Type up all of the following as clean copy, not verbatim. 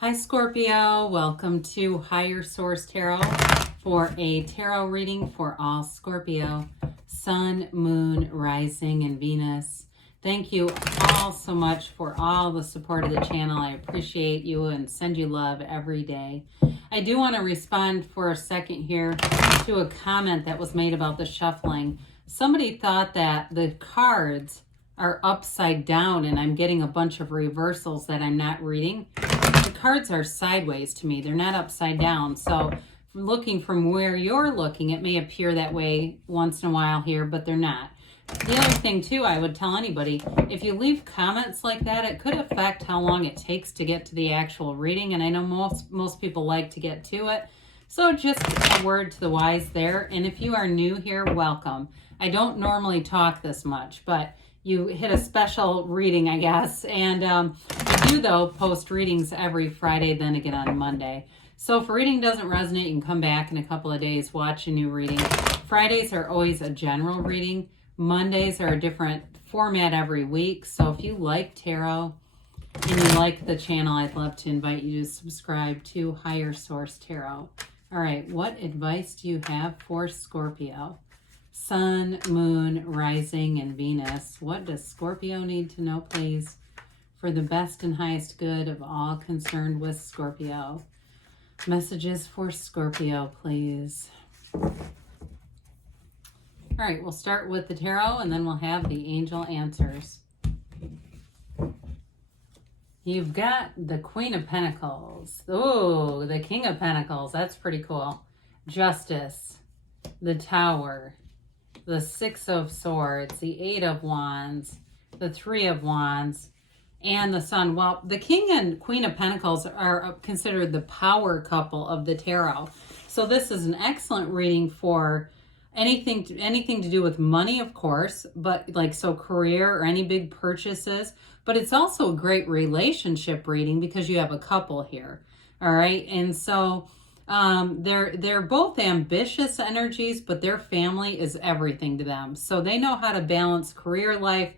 Hi Scorpio, welcome to Higher Source Tarot for a tarot reading for all Scorpio, Sun, Moon, Rising, and Venus. Thank you all so much for all the support of the channel. I appreciate you and send you love every day. I do want to respond for a second here to a comment that was made about the shuffling. Somebody thought that the cards are upside down and I'm getting a bunch of reversals that I'm not reading. The cards are sideways to me. They're not upside down. So looking from where you're looking, it may appear that way once in a while here, but they're not. The other thing too, I would tell anybody, if you leave comments like that, it could affect how long it takes to get to the actual reading. And I know most people like to get to it. So just a word to the wise there. And if you are new here, welcome. I don't normally talk this much, but you hit a special reading, I guess. And I do, though, post readings every Friday, then again on Monday. So if a reading doesn't resonate, you can come back in a couple of days, watch a new reading. Fridays are always a general reading. Mondays are a different format every week. So if you like tarot and you like the channel, I'd love to invite you to subscribe to Higher Source Tarot. All right, what advice do you have for Scorpio? Sun, Moon, Rising, and Venus. What does Scorpio need to know, please, for the best and highest good of all concerned with Scorpio? Messages for Scorpio, please. All right, we'll start with the tarot, and then we'll have the angel answers. You've got the Queen of Pentacles. Oh, the King of Pentacles. That's pretty cool. Justice, the Tower, the Six of Swords, the Eight of Wands, the Three of Wands, and the Sun. Well, the King and Queen of Pentacles are considered the power couple of the tarot. So this is an excellent reading for anything to do with money, of course, but so career or any big purchases. But it's also a great relationship reading because you have a couple here. All right, and so they're both ambitious energies, but their family is everything to them. So they know how to balance career life,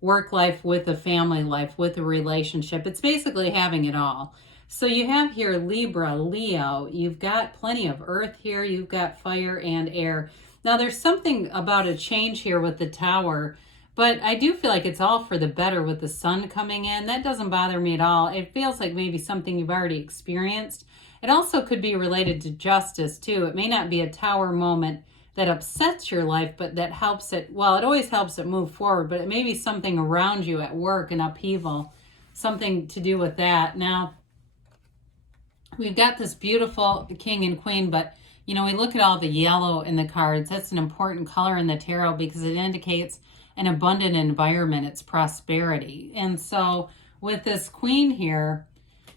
work life with a family life, with a relationship. It's basically having it all. So you have here Libra, Leo. You've got plenty of earth here. You've got fire and air. Now there's something about a change here with the Tower, but I do feel like it's all for the better with the Sun coming in. That doesn't bother me at all. It feels like maybe something you've already experienced. It also could be related to justice too. It may not be a Tower moment that upsets your life, but that helps it, well, it always helps it move forward, but it may be something around you at work, an upheaval, something to do with that. Now, we've got this beautiful King and Queen, but we look at all the yellow in the cards. That's an important color in the tarot because it indicates an abundant environment. It's prosperity. And so with this Queen here,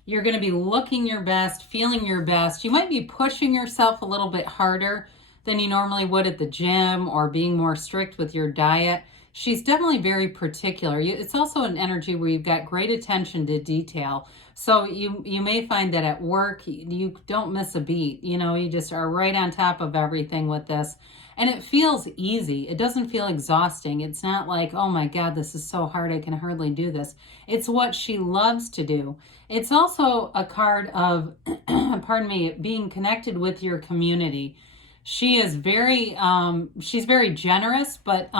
you're going to be looking your best, feeling your best. You might be pushing yourself a little bit harder than you normally would at the gym or being more strict with your diet. She's definitely very particular. It's also an energy where you've got great attention to detail. So you may find that at work, you don't miss a beat. You just are right on top of everything with this. And it feels easy. It doesn't feel exhausting. It's not like, oh my God, this is so hard, I can hardly do this. It's what she loves to do. It's also a card of, pardon me, being connected with your community. She is she's very generous, but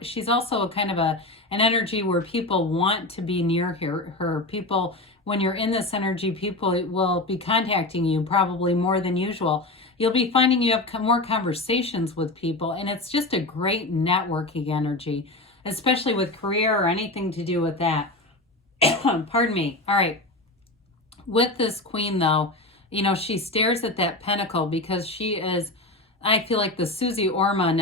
she's also a kind of an energy where people want to be near her. People, when you're in this energy, people will be contacting you probably more than usual. You'll be finding you have more conversations with people, and it's just a great networking energy, especially with career or anything to do with that. Pardon me. All right. With this Queen, though, she stares at that pentacle because she is, I feel like the Susie Orman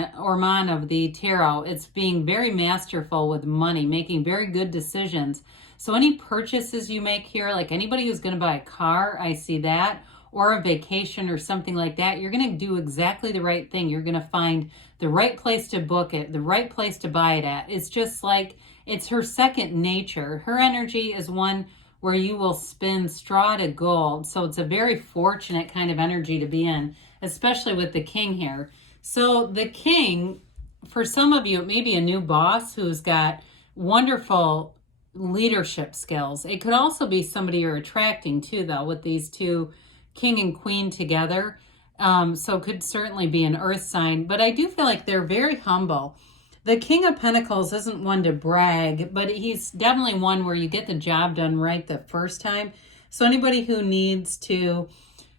of the tarot. It's being very masterful with money, making very good decisions. So any purchases you make here, like anybody who's going to buy a car, I see that, or a vacation or something like that, you're going to do exactly the right thing. You're going to find the right place to book it, the right place to buy it at. It's just like, it's her second nature. Her energy is one where you will spin straw to gold. So it's a very fortunate kind of energy to be in, especially with the King here. So the King, for some of you, it may be a new boss who's got wonderful leadership skills. It could also be somebody you're attracting too, though, with these two, king and queen, together. So it could certainly be an earth sign, but I do feel like they're very humble. The King of Pentacles isn't one to brag, but he's definitely one where you get the job done right the first time. So anybody who needs to,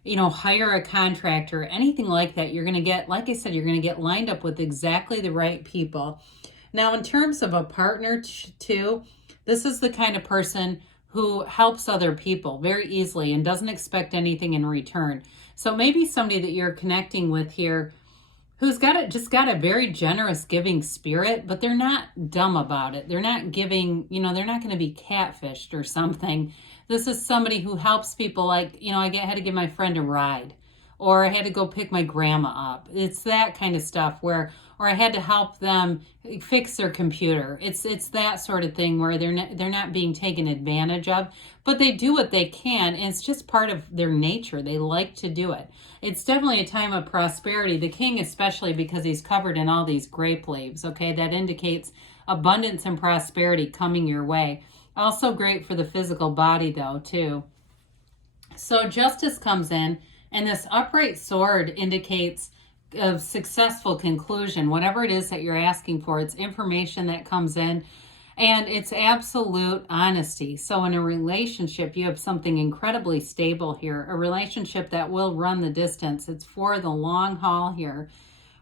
hire a contractor, anything like that, you're going to get, like I said, you're going to get lined up with exactly the right people. Now, in terms of a partner too, this is the kind of person who helps other people very easily and doesn't expect anything in return. So maybe somebody that you're connecting with here who's just got a very generous giving spirit, but they're not dumb about it. They're not giving, they're not going to be catfished or something. This is somebody who helps people, like, I had to give my friend a ride, or I had to go pick my grandma up. It's that kind of stuff or I had to help them fix their computer. It's that sort of thing where they're not being taken advantage of, but they do what they can, and it's just part of their nature. They like to do it. It's definitely a time of prosperity. The king, especially because he's covered in all these grape leaves, okay? That indicates abundance and prosperity coming your way. Also great for the physical body, though, too. So Justice comes in, and this upright sword indicates a successful conclusion. Whatever it is that you're asking for, it's information that comes in, and it's absolute honesty. So in a relationship, you have something incredibly stable here, a relationship that will run the distance. It's for the long haul here.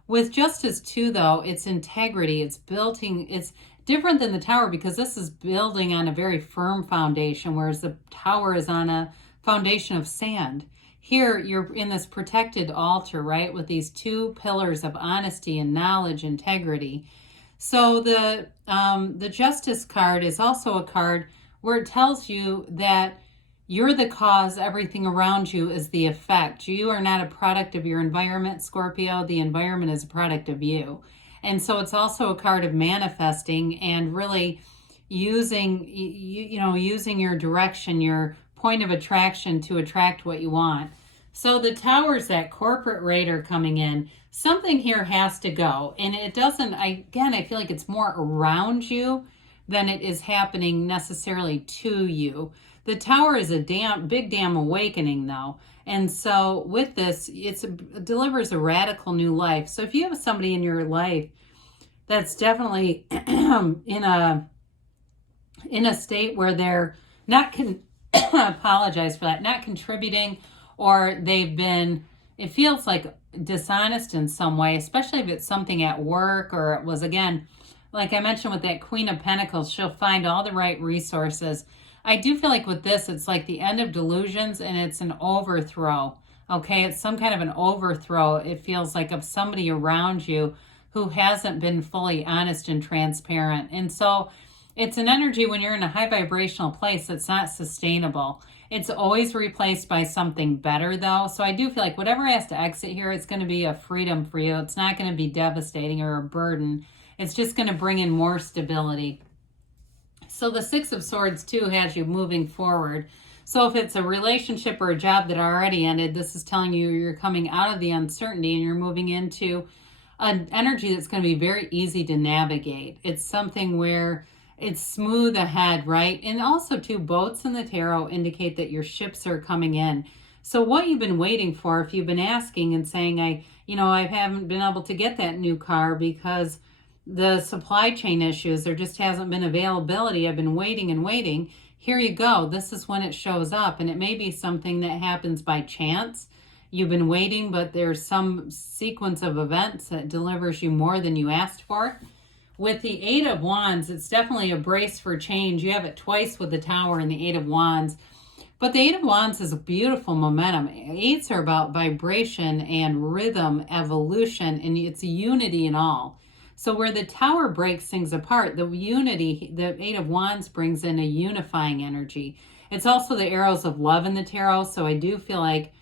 With Justice too, though, it's integrity. It's different than the Tower because this is building on a very firm foundation, whereas the Tower is on a foundation of sand. Here, you're in this protected altar, right, with these two pillars of honesty and knowledge, integrity. So the Justice card is also a card where it tells you that you're the cause, everything around you is the effect. You are not a product of your environment, Scorpio. The environment is a product of you. And so it's also a card of manifesting and really using your direction, your point of attraction to attract what you want. So the Tower's that corporate raider coming in. Something here has to go. And it doesn't, I feel like it's more around you than it is happening necessarily to you. The Tower is a big damn awakening, though. And so with this, it delivers a radical new life. So if you have somebody in your life that's definitely in a state where they're not apologize for that, not contributing, or they've been, it feels like dishonest in some way, especially if it's something at work, or it was, again, like I mentioned with that Queen of Pentacles, she'll find all the right resources. I do feel like with this, it's like the end of delusions, and it's an overthrow. Okay, it's some kind of an overthrow. It feels like of somebody around you who hasn't been fully honest and transparent. And so it's an energy when you're in a high vibrational place that's not sustainable. It's always replaced by something better, though. So I do feel like whatever has to exit here, it's going to be a freedom for you. It's not going to be devastating or a burden. It's just going to bring in more stability. So the Six of Swords, too, has you moving forward. So if it's a relationship or a job that already ended, this is telling you you're coming out of the uncertainty and you're moving into an energy that's going to be very easy to navigate. It's something where it's smooth ahead, right? And also, too, boats in the tarot indicate that your ships are coming in. So what you've been waiting for, if you've been asking and saying, I haven't been able to get that new car because the supply chain issues, there just hasn't been availability. I've been waiting and waiting. Here you go. This is when it shows up. And it may be something that happens by chance. You've been waiting, but there's some sequence of events that delivers you more than you asked for. With the Eight of Wands, it's definitely a brace for change. You have it twice with the Tower and the Eight of Wands. But the Eight of Wands is a beautiful momentum. Eights are about vibration and rhythm, evolution, and it's unity in all. So where the Tower breaks things apart, the unity, the Eight of Wands brings in a unifying energy. It's also the arrows of love in the tarot. So I do feel like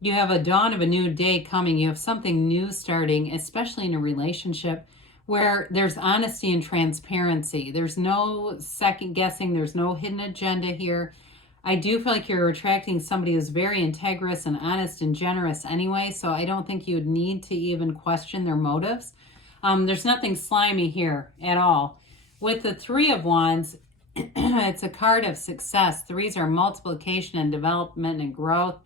you have a dawn of a new day coming. You have something new starting, especially in a relationship where there's honesty and transparency. There's no second guessing. There's no hidden agenda here. I do feel like you're attracting somebody who's very integrous and honest and generous anyway, so I don't think you would need to even question their motives. There's nothing slimy here at all. With the Three of Wands, It's a card of success. Threes are multiplication and development and growth.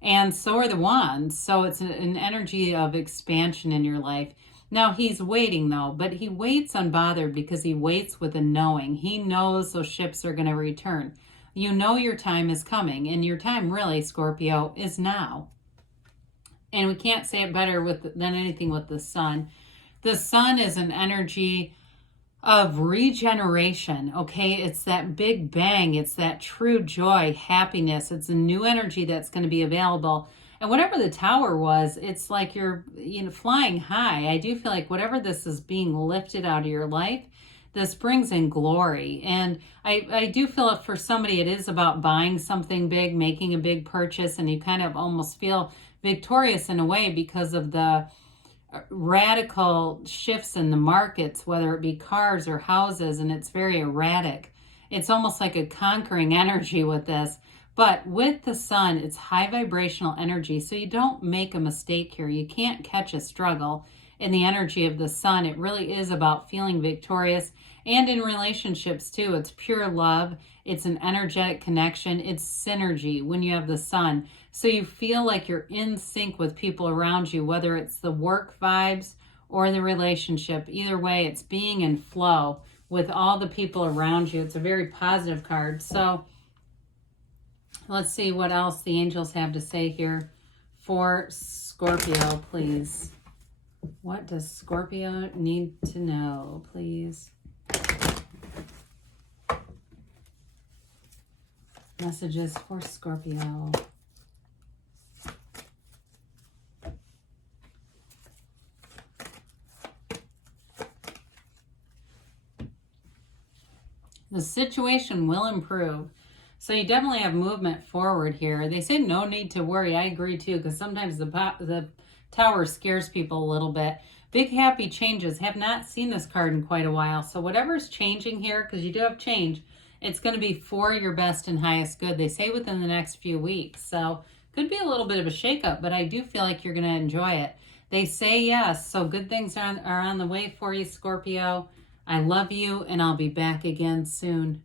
And so are the wands. So it's an energy of expansion in your life. Now he's waiting though, but he waits unbothered because he waits with a knowing. He knows those ships are going to return. You know your time is coming, and your time really, Scorpio, is now. And we can't say it better than anything with the sun. The sun is an energy of regeneration, okay? It's that big bang. It's that true joy, happiness. It's a new energy that's going to be available. And whatever the tower was, it's like you're flying high. I do feel like whatever this is being lifted out of your life, this brings in glory. And I do feel it for somebody, it is about buying something big, making a big purchase, and you kind of almost feel victorious in a way because of the radical shifts in the markets, whether it be cars or houses, and it's very erratic. It's almost like a conquering energy with this. But with the sun, it's high vibrational energy, so you don't make a mistake here. You can't catch a struggle in the energy of the sun. It really is about feeling victorious. And in relationships too, it's pure love. It's an energetic connection. It's synergy when you have the sun. So you feel like you're in sync with people around you, whether it's the work vibes or the relationship. Either way, it's being in flow with all the people around you. It's a very positive card. So let's see what else the angels have to say here for Scorpio, please. What does Scorpio need to know, please? Messages for Scorpio. The situation will improve. So you definitely have movement forward here. They say no need to worry. I agree too, because sometimes the tower scares people a little bit. Big happy changes. Have not seen this card in quite a while. So whatever's changing here, because you do have change, it's going to be for your best and highest good. They say within the next few weeks. So could be a little bit of a shakeup, but I do feel like you're going to enjoy it. They say yes. So good things are on the way for you, Scorpio. I love you, and I'll be back again soon.